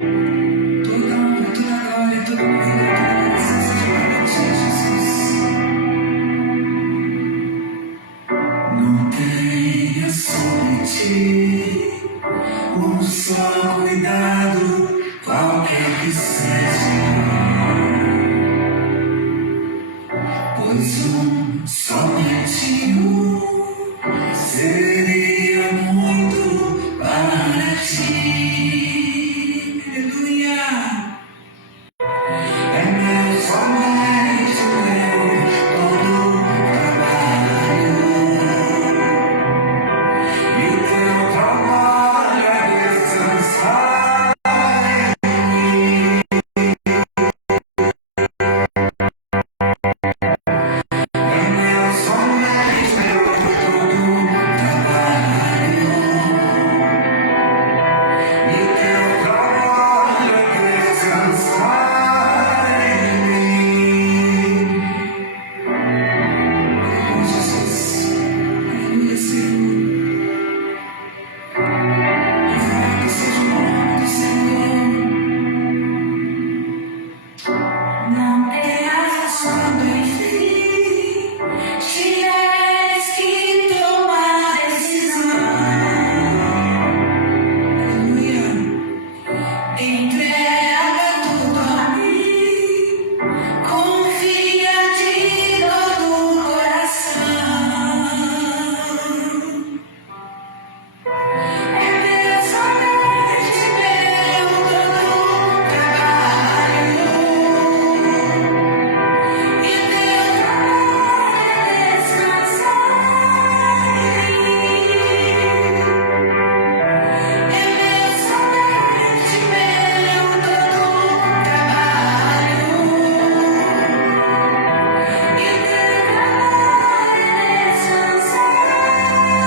Toda honra, toda glória, todo louvor, toda adoração seja para ti, Jesus. Não tenha sobre ti um só cuidado, qualquer que seja, pois somente seria muito para ti. Aleluia. É meu, somente meu, todo trabalho, e o teu trabalho é descansar em mim. É meu, somente meu, todo trabalho, e o teu trabalho é descansar em mim. Aleluia, Jesus. Aleluia, Senhor. Louvado seja o nome do Senhor. Não tenhas sono, enfim, tivesse que tomar decisão. Aleluia. Entrega tudo a mim, confia de todo o coração. É meu, somente meu, todo trabalho, e teu trabalho é descansar em mim. É meu, somente meu, todo trabalho, e teu trabalho é descansar em mim.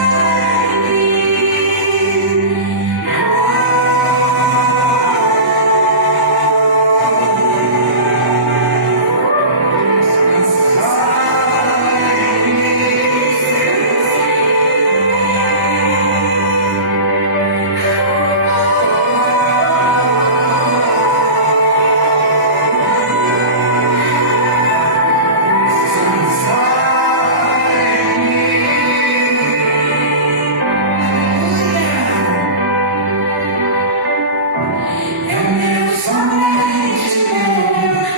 É meu, somente meu,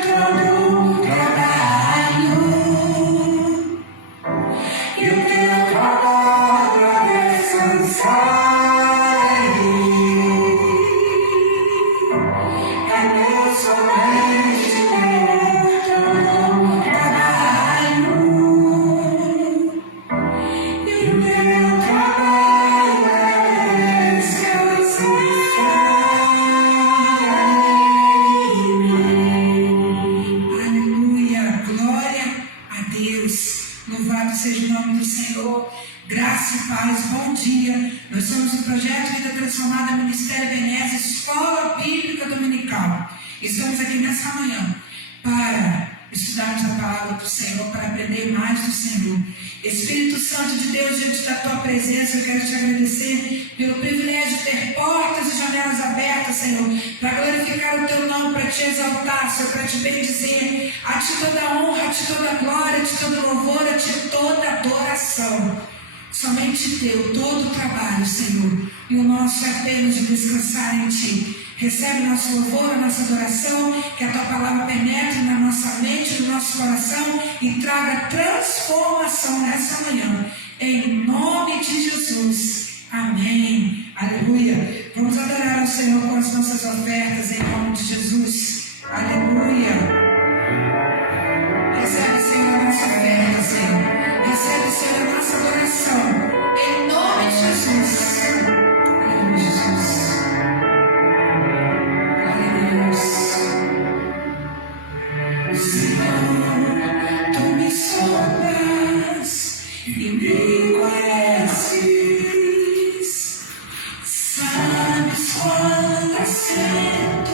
todo trabalho, e o teu trabalho é descansar em mim. É meu, somente meu, todo trabalho, e o teu trabalho é descansar em mim. Aleluia, glória a Deus. Louvado seja o nome do Senhor. Graça e paz, bom dia. Nós somos o Projeto Vida Transformada, Ministério Ebenezer, Escola Bíblica Dominical. Estamos aqui nessa manhã para estudarmos a palavra do Senhor, para aprender mais do Senhor. Espírito Santo de Deus, diante da tua presença, eu quero te agradecer pelo privilégio de ter portas e janelas abertas, Senhor, para glorificar o teu nome, para te exaltar, Senhor, para te bendizer. A ti toda honra, a ti toda glória, a ti todo louvor, a ti toda adoração. Somente teu, todo o trabalho, Senhor, e o nosso é apenas de descansar em ti. Recebe nosso louvor, a nossa adoração, que a tua palavra penetre na nossa mente, no nosso coração e traga transformação nessa manhã. Em nome de Jesus. Amém. Aleluia. Vamos adorar ao Senhor com as nossas ofertas em nome de Jesus. Aleluia. Recebe, Senhor, a nossa oferta, Senhor. Recebe, Senhor, a nossa adoração. Em nome de Jesus. Aleluia, Jesus. Senhor, tu me sondas e me conheces, sabes quando assento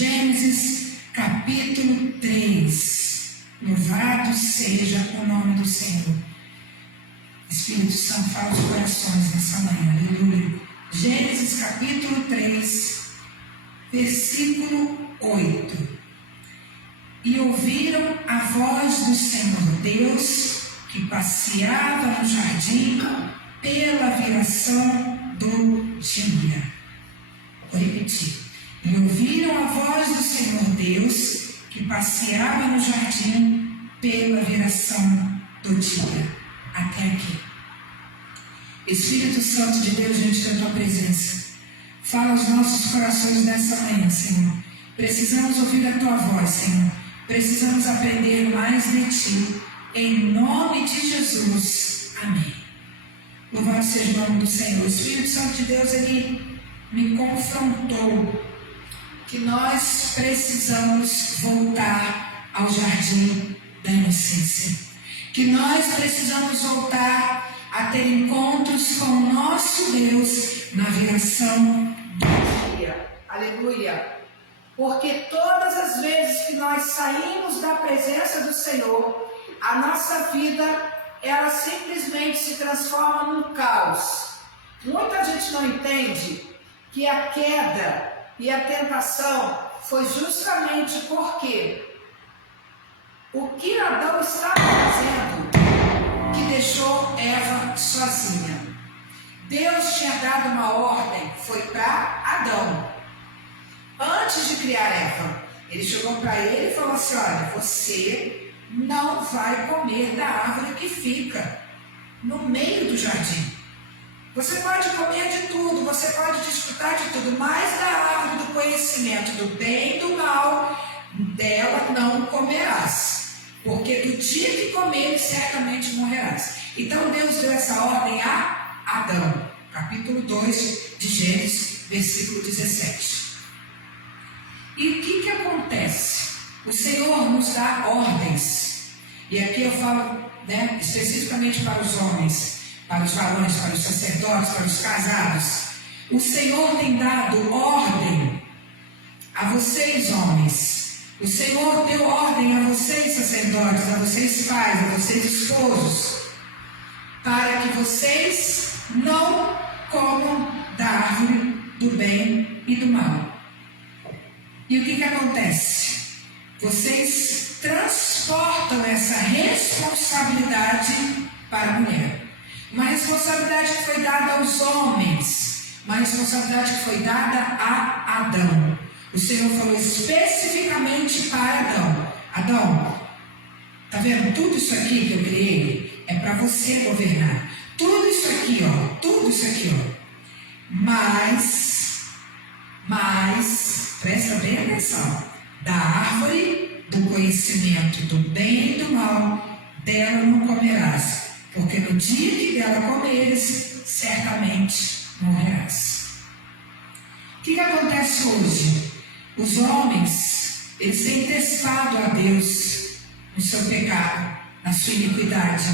Gênesis capítulo 3. Louvado seja o nome do Senhor. Espírito Santo, fala os corações nessa manhã, aleluia. Gênesis capítulo 3, versículo 8. E ouviram a voz do Senhor Deus, que passeava no jardim pela viração do dia. Vou repetir. E ouviram a voz do Senhor Deus, que passeava no jardim pela viração do dia. Até aqui. Espírito Santo de Deus, diante da tua presença, fala aos nossos corações nessa manhã, Senhor. Precisamos ouvir a tua voz, Senhor. Precisamos aprender mais de ti. Em nome de Jesus. Amém. Louvado seja o nome do Senhor. O Espírito Santo de Deus, ele me confrontou que nós precisamos voltar ao jardim da inocência. Que nós precisamos voltar a ter encontros com o nosso Deus na viração do dia. Aleluia! Porque todas as vezes que nós saímos da presença do Senhor, a nossa vida, ela simplesmente se transforma num caos. Muita gente não entende que a queda e a tentação foi justamente porque o que Adão estava fazendo que deixou Eva sozinha. Deus tinha dado uma ordem, foi para Adão. Antes de criar Eva, ele chegou para ele e falou assim: olha, você não vai comer da árvore que fica no meio do jardim. Você pode comer de tudo, você pode desfrutar de tudo, mas da árvore do conhecimento do bem e do mal, dela não comerás, porque do dia que comeres, certamente morrerás. Então Deus deu essa ordem a Adão, capítulo 2 de Gênesis, versículo 17. E o que acontece? O Senhor nos dá ordens, e aqui eu falo, especificamente para os homens, para os varões, para os sacerdotes, para os casados. O Senhor tem dado ordem a vocês, homens. O Senhor deu ordem a vocês, sacerdotes, a vocês pais, a vocês esposos, para que vocês não comam da árvore do bem e do mal. E o que acontece? Vocês transportam essa responsabilidade para a mulher. Uma responsabilidade que foi dada aos homens, uma responsabilidade que foi dada a Adão. O Senhor falou especificamente para Adão: Adão, tá vendo? Tudo isso aqui que eu criei é para você governar. Tudo isso aqui, ó. Tudo isso aqui, ó. Mas, presta bem atenção. Da árvore do conhecimento do bem e do mal, dela não comerás, porque no dia que dela comeres, certamente morrerás. O que acontece hoje? Os homens, eles têm testado a Deus no seu pecado, na sua iniquidade.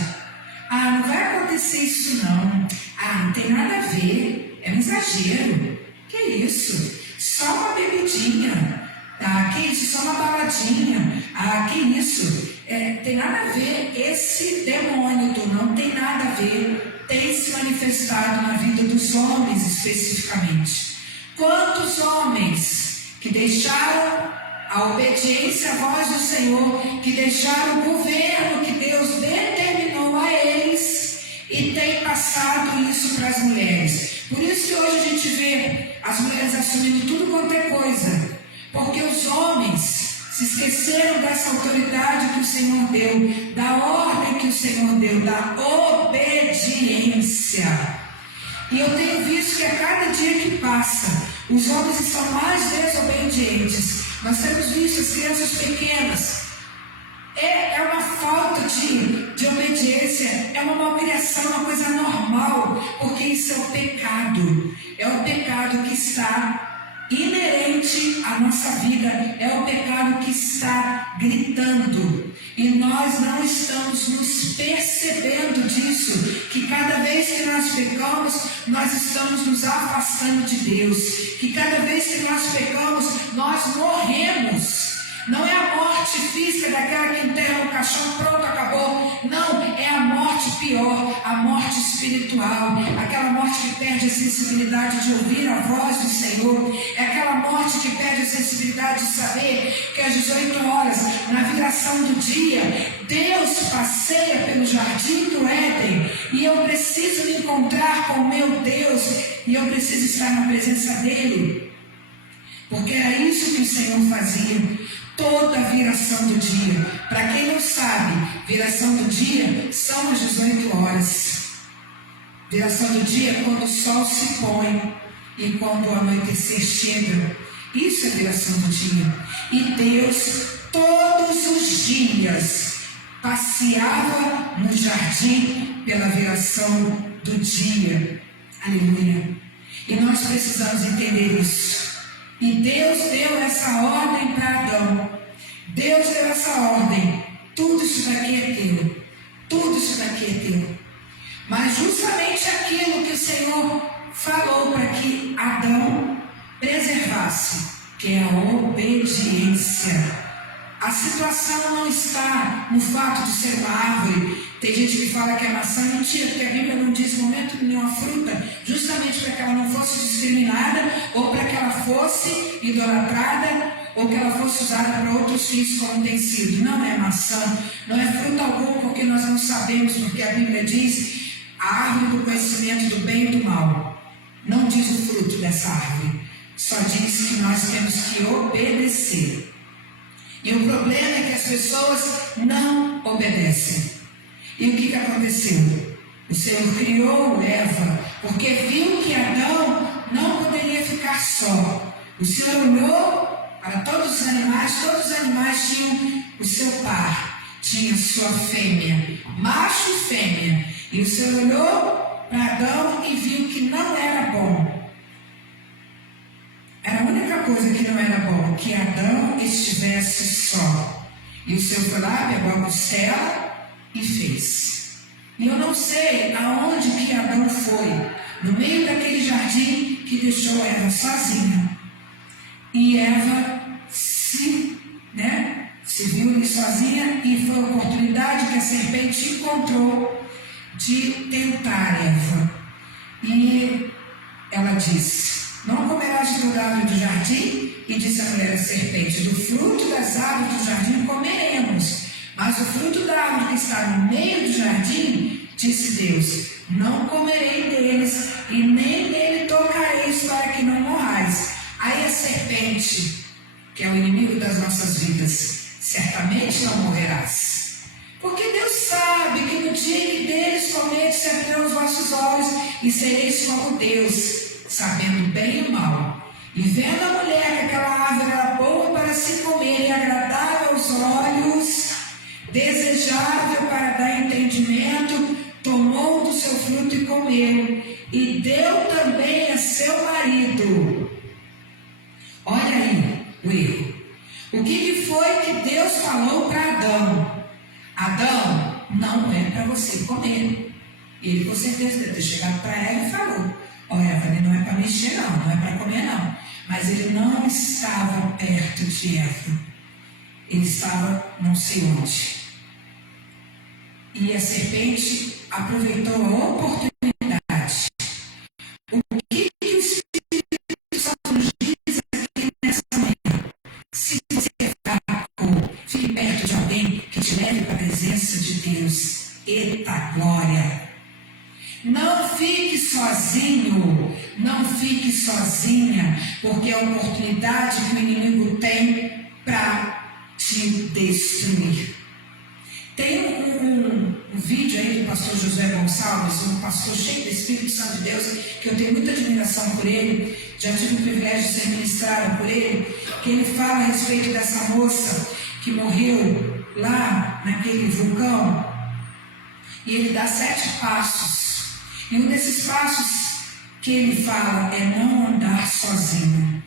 Ah, não vai acontecer isso não. Ah, não tem nada a ver. É um exagero. Que isso? Só uma bebidinha. Ah, que isso? Só uma baladinha. Ah, que isso? Tem nada a ver. Esse demônio não tem nada a ver. Tem se manifestado na vida dos homens especificamente. Quantos homens que deixaram a obediência à voz do Senhor, que deixaram o governo que Deus determinou a eles e tem passado isso para as mulheres. Por isso que hoje a gente vê as mulheres assumindo tudo quanto é coisa, porque os homens se esqueceram dessa autoridade que o Senhor deu, da ordem que o Senhor deu, da obediência. E eu tenho visto que a cada dia que passa, os homens estão mais desobedientes. Nós temos visto as crianças pequenas. É uma falta de obediência, é uma malcriação, uma coisa normal, porque isso é o pecado. É o pecado que está inerente à nossa vida, é o pecado que está gritando. E nós não estamos nos percebendo disso, que cada vez que nós pecamos, nós estamos nos afastando de Deus, que cada vez que nós pecamos, nós morremos. Não é a morte física daquela que enterra o caixão, pronto, acabou. Não, é a morte pior, a morte espiritual, aquela morte que perde a sensibilidade de ouvir a voz do Senhor, é aquela morte que perde a sensibilidade de saber que às 18 horas, na viração do dia, Deus passeia pelo jardim do Éden e eu preciso me encontrar com o meu Deus e eu preciso estar na presença dele, porque era isso que o Senhor fazia toda a viração do dia. Para quem não sabe, viração do dia são as 18 horas. Viração do dia é quando o sol se põe e quando o anoitecer chega. Isso é viração do dia. E Deus todos os dias passeava no jardim pela viração do dia. Aleluia. E nós precisamos entender isso. E Deus deu essa ordem para Adão. Deus deu essa ordem. Tudo isso daqui é teu. Tudo isso daqui é teu. Mas justamente aquilo que o Senhor falou para que Adão preservasse, que é a obediência. A situação não está no fato de ser uma árvore. Tem gente que fala que é maçã, mentira, porque a Bíblia não diz em momento nenhum a fruta, justamente para que ela não fosse discriminada, ou para que ela fosse idolatrada, ou que ela fosse usada para outros fins como tem sido. Não é maçã, não é fruta alguma, porque nós não sabemos, porque a Bíblia diz a árvore do conhecimento do bem e do mal. Não diz o fruto dessa árvore, só diz que nós temos que obedecer. E o problema é que as pessoas não obedecem. E o que aconteceu? O Senhor criou Eva, porque viu que Adão não poderia ficar só. O Senhor olhou para todos os animais tinham o seu par, tinha sua fêmea, macho e fêmea. E o Senhor olhou para Adão e viu que não era bom. Era a única coisa que não era bom, que Adão estivesse só. E o Senhor foi lá, pegou a costela e fez. E eu não sei aonde que Adão foi, no meio daquele jardim que deixou Eva sozinha. E Eva se viu ali sozinha e foi a oportunidade que a serpente encontrou de tentar Eva. E ela disse: não comerás de toda árvore do jardim? E disse a mulher à serpente: do fruto das árvores do jardim comeremos, mas o fruto da árvore que está no meio do jardim, disse Deus, não comerei deles, e nem nele tocareis, para que não morrais. Aí a serpente, que é o inimigo das nossas vidas, certamente não morrerás. Porque Deus sabe que no dia que deles comerdes, se abrirão os vossos olhos, e sereis como Deus, sabendo bem e o mal. E vendo a mulher que aquela árvore era boa para se comer e agradável aos olhos, desejável para dar entendimento, tomou do seu fruto e comeu, e deu também a seu marido. Olha aí o erro. O que foi que Deus falou para Adão? Adão, não é para você comer. Ele com certeza deve ter chegado para ela e falou: olha, Eva, não é para mexer não é para comer não. Mas ele não estava perto de Eva. Ele estava não sei onde. E a serpente aproveitou a oportunidade. O que o Espírito Santo nos diz aqui nessa manhã? Se você é fraco, fique perto de alguém que te leve para a presença de Deus. Eita glória! Não fique sozinho, não fique sozinha, porque é a oportunidade que o inimigo tem para te destruir. Tem um vídeo aí do pastor José Gonçalves, um pastor cheio do Espírito Santo de Deus, que eu tenho muita admiração por ele, já tive o privilégio de ser ministrado por ele, que ele fala a respeito dessa moça que morreu lá naquele vulcão, e ele dá 7 passos. E um desses passos que ele fala é não andar sozinho.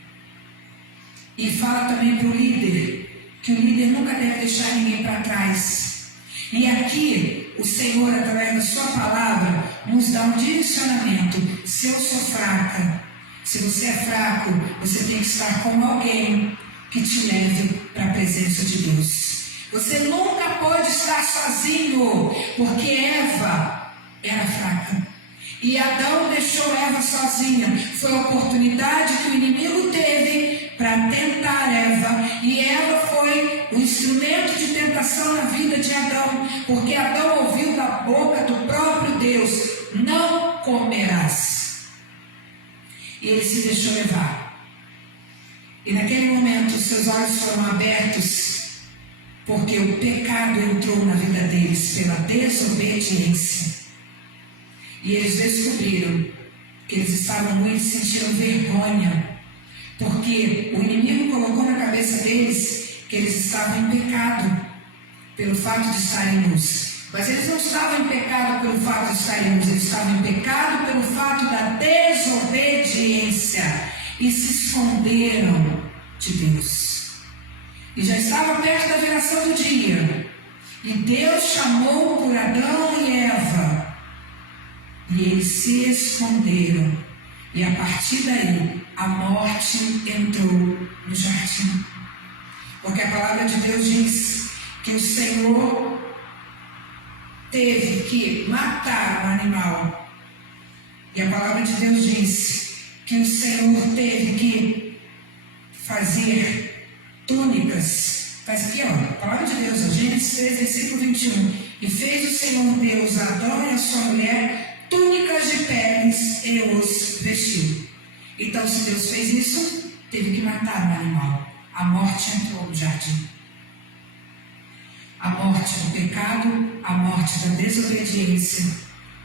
E fala também para o líder, que o líder nunca deve deixar ninguém para trás. E aqui, o Senhor, através da sua palavra, nos dá um direcionamento. Se eu sou fraca, se você é fraco, você tem que estar com alguém que te leve para a presença de Deus. Você nunca pode estar sozinho, porque Eva era fraca. E Adão deixou Eva sozinha. Foi a oportunidade que o inimigo teve para tentar Eva. E Eva foi o instrumento de tentação na vida de Adão. Porque Adão ouviu da boca do próprio Deus: não comerás. E ele se deixou levar. E naquele momento seus olhos foram abertos, porque o pecado entrou na vida deles pela desobediência. E eles descobriram que eles estavam nus e sentiram vergonha, porque o inimigo colocou na cabeça deles que eles estavam em pecado pelo fato de estarem nus. Mas eles não estavam em pecado pelo fato de estarem nus, eles estavam em pecado pelo fato da desobediência e se esconderam de Deus. E já estava perto da viração do dia, e Deus chamou por Adão e Eva. E eles se esconderam. E a partir daí, a morte entrou no jardim. Porque a palavra de Deus diz que o Senhor teve que matar um animal. E a palavra de Deus diz que o Senhor teve que fazer túnicas. Faz aqui, ó, a palavra de Deus, Gênesis 3, versículo 21. E fez o Senhor Deus a Adão e a sua mulher túnicas de peles e os vestiu. Então, se Deus fez isso, teve que matar um animal. A morte entrou no jardim. A morte do pecado, a morte da desobediência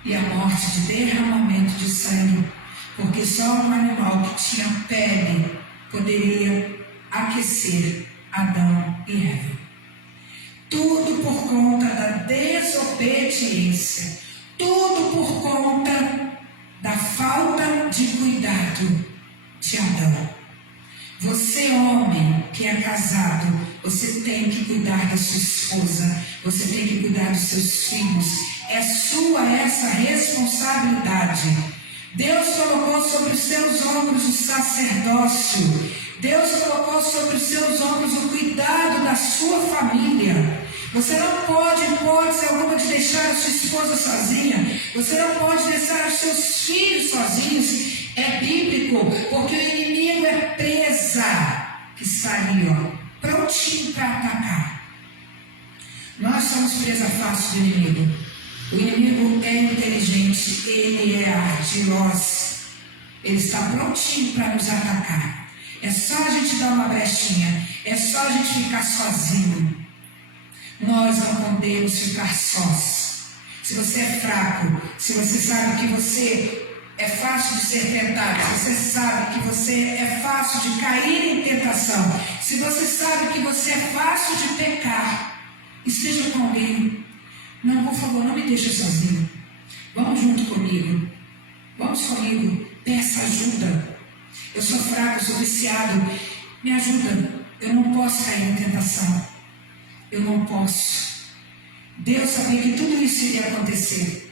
e a morte de derramamento de sangue. Porque só um animal que tinha pele poderia aquecer Adão e Eva. Tudo por conta da desobediência. Tudo por conta da falta de cuidado de Adão. Você, homem que é casado, você tem que cuidar da sua esposa, você tem que cuidar dos seus filhos. É sua essa responsabilidade. Deus colocou sobre os seus ombros o sacerdócio. Deus colocou sobre os seus ombros o cuidado da sua família. Você não pode, em hipótese alguma, de deixar a sua esposa sozinha. Você não pode deixar os seus filhos sozinhos. É bíblico, porque o inimigo é presa que está ali, ó, prontinho para atacar. Nós somos presa fácil do inimigo. O inimigo é inteligente, ele é ardiloso. Ele está prontinho para nos atacar. É só a gente dar uma brechinha, é só a gente ficar sozinho. Nós não podemos ficar sós. Se você é fraco, se você sabe que você é fácil de ser tentado, se você sabe que você é fácil de cair em tentação, se você sabe que você é fácil de pecar, esteja com alguém. Não, por favor, não me deixe sozinho. Vamos junto comigo. Vamos comigo. Peça ajuda. Eu sou fraco, eu sou viciado. Me ajuda. Eu não posso cair em tentação. Eu não posso. Deus sabia que tudo isso iria acontecer,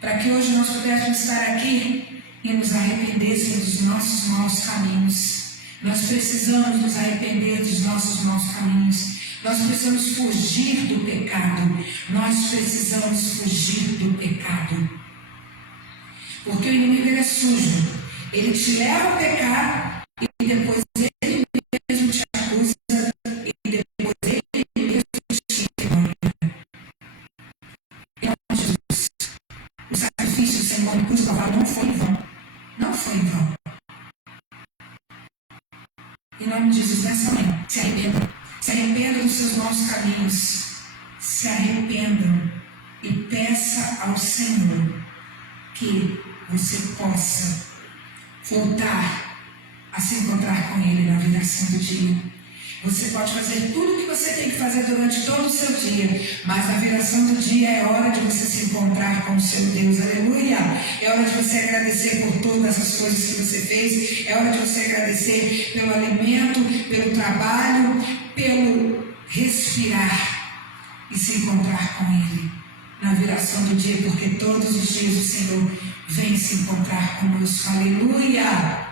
para que hoje nós pudéssemos estar aqui e nos arrependêssemos dos nossos maus caminhos. Nós precisamos nos arrepender dos nossos maus caminhos. Nós precisamos fugir do pecado. Nós precisamos fugir do pecado. Porque o inimigo, ele é sujo. Ele te leva a pecar e depois ele mesmo te acusa e depois ele mesmo te engana. Em nome de Jesus, o sacrifício do Senhor no cruz do Calvário não foi em vão. Não foi em vão. Em nome de Jesus, nessa manhã, se arrependam. Se arrependam dos seus maus caminhos. Se arrependam e peça ao Senhor que você possa voltar a se encontrar com Ele na viração do dia. Você pode fazer tudo o que você tem que fazer durante todo o seu dia, mas na viração do dia é hora de você se encontrar com o seu Deus. Aleluia! É hora de você agradecer por todas as coisas que você fez. É hora de você agradecer pelo alimento, pelo trabalho, pelo respirar e se encontrar com Ele na viração do dia, porque todos os dias o Senhor vem se encontrar conosco. Aleluia!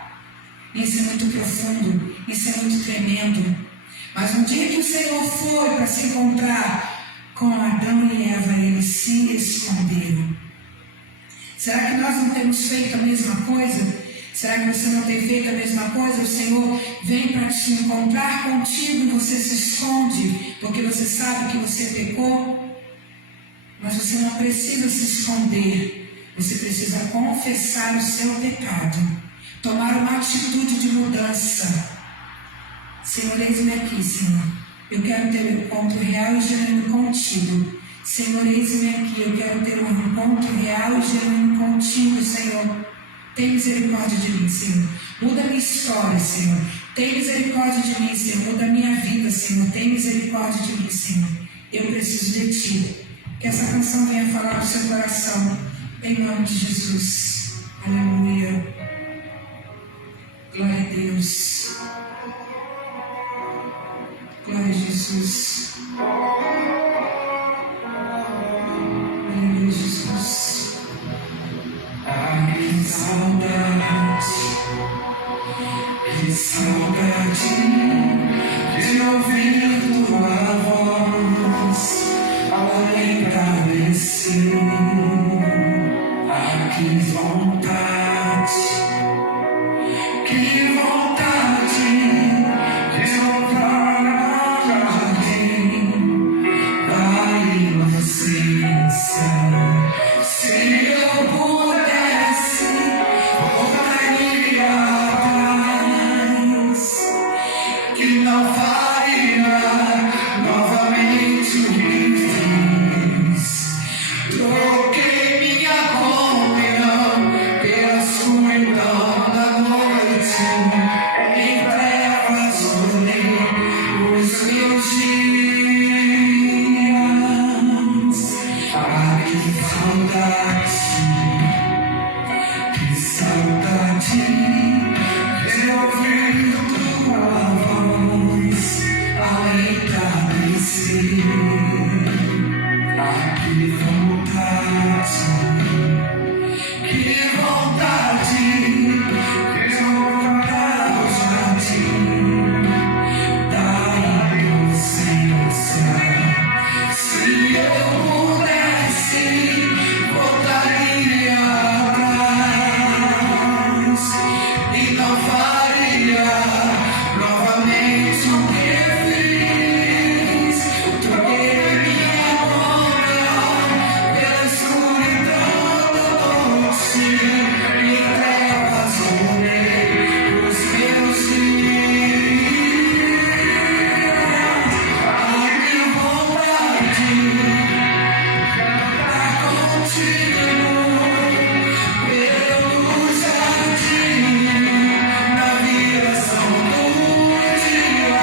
Isso é muito profundo, isso é muito tremendo. Mas no dia que o Senhor foi para se encontrar com Adão e Eva, eles se esconderam. Será que nós não temos feito a mesma coisa? Será que você não tem feito a mesma coisa? O Senhor vem para se encontrar contigo e você se esconde porque você sabe que você pecou. Mas você não precisa se esconder. Você precisa confessar o seu pecado. Tomar uma atitude de mudança. Senhor, eis-me aqui, Senhor. Eu quero ter um encontro real e genuíno contigo. Senhor, eis-me aqui. Eu quero ter um encontro real e genuíno contigo, Senhor. Tem misericórdia de mim, Senhor. Muda a minha história, Senhor. Tem misericórdia de mim, Senhor. Muda a minha vida, Senhor. Tem misericórdia de mim, Senhor. Eu preciso de Ti. Que essa canção venha falar no seu coração. Em nome de Jesus. Aleluia. Glória a Deus. Glória a Jesus. Aleluia, Jesus. Que saudade de ouvir tua voz ao entardecer. Que vontade de louvar a jardim da inocência. Se eu pudesse, voltaria atrás, que não faria novamente o que fiz. Troquei minha comunhão pela escuridão da noite, em trevas olhei os meus dias. Que saudade de ouvir tua voz ao entardecer. Que vontade de voltar ao jardim da inocência. Se eu pudesse, voltaria atrás e não faria novamente o que fiz. Troquei minha comunhão pela escuridão da noite, em trevas olhei os meus dias. Que vontade pelo jardim, na viração do dia,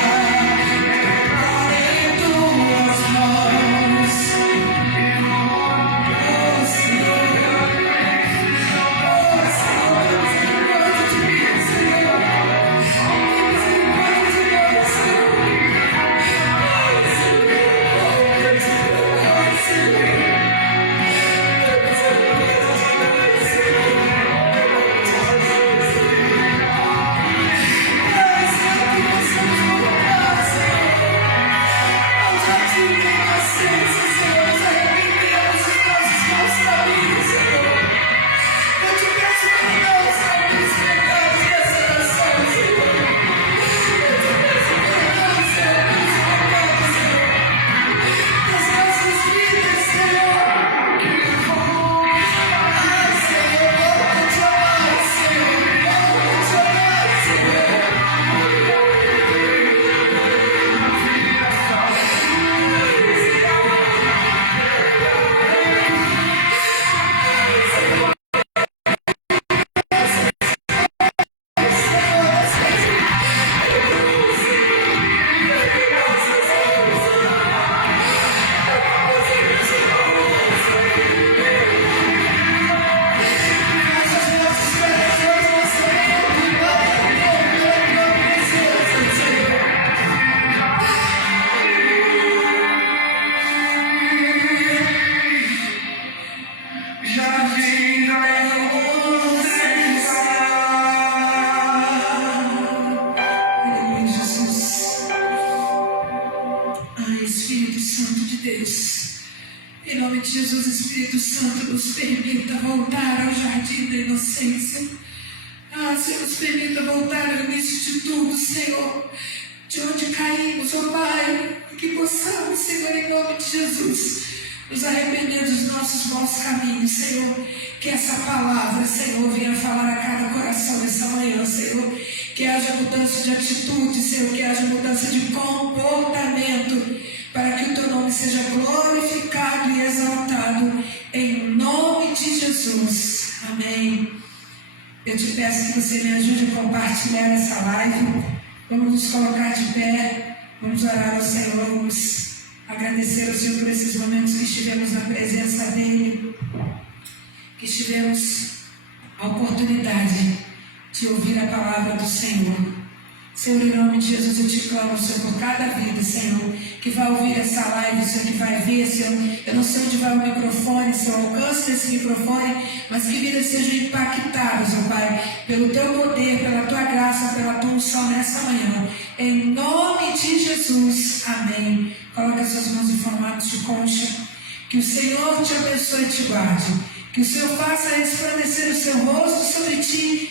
em tuas mãos. Santo, nos permita voltar ao jardim da inocência. Senhor, nos permita voltar ao início de tudo, Senhor, de onde caímos, ó Pai, que possamos, Senhor, em nome de Jesus, nos arrepender dos nossos maus caminhos, Senhor. Que essa palavra, Senhor, venha falar a cada coração nessa manhã, Senhor. Que haja mudança de atitude, Senhor, que haja mudança de comportamento, para que o Teu nome seja glorificado e exaltado, em nome de Jesus. Amém. Eu te peço que você me ajude a compartilhar essa live. Vamos nos colocar de pé, vamos orar ao Senhor, vamos agradecer ao Senhor por esses momentos que estivemos na presença dEle, que tivemos a oportunidade de ouvir a palavra do Senhor. Senhor, em nome de Jesus, eu te clamo, Senhor, por cada vida, Senhor, que vai ouvir essa live, Senhor, que vai ver, Senhor. Eu não sei onde vai o microfone, Senhor, alcance desse microfone, mas que vidas sejam impactadas, ó Pai, pelo Teu poder, pela Tua graça, pela Tua unção nessa manhã. Em nome de Jesus, amém. Coloque as suas mãos em formato de concha. Que o Senhor te abençoe e te guarde. Que o Senhor faça resplandecer o seu rosto sobre ti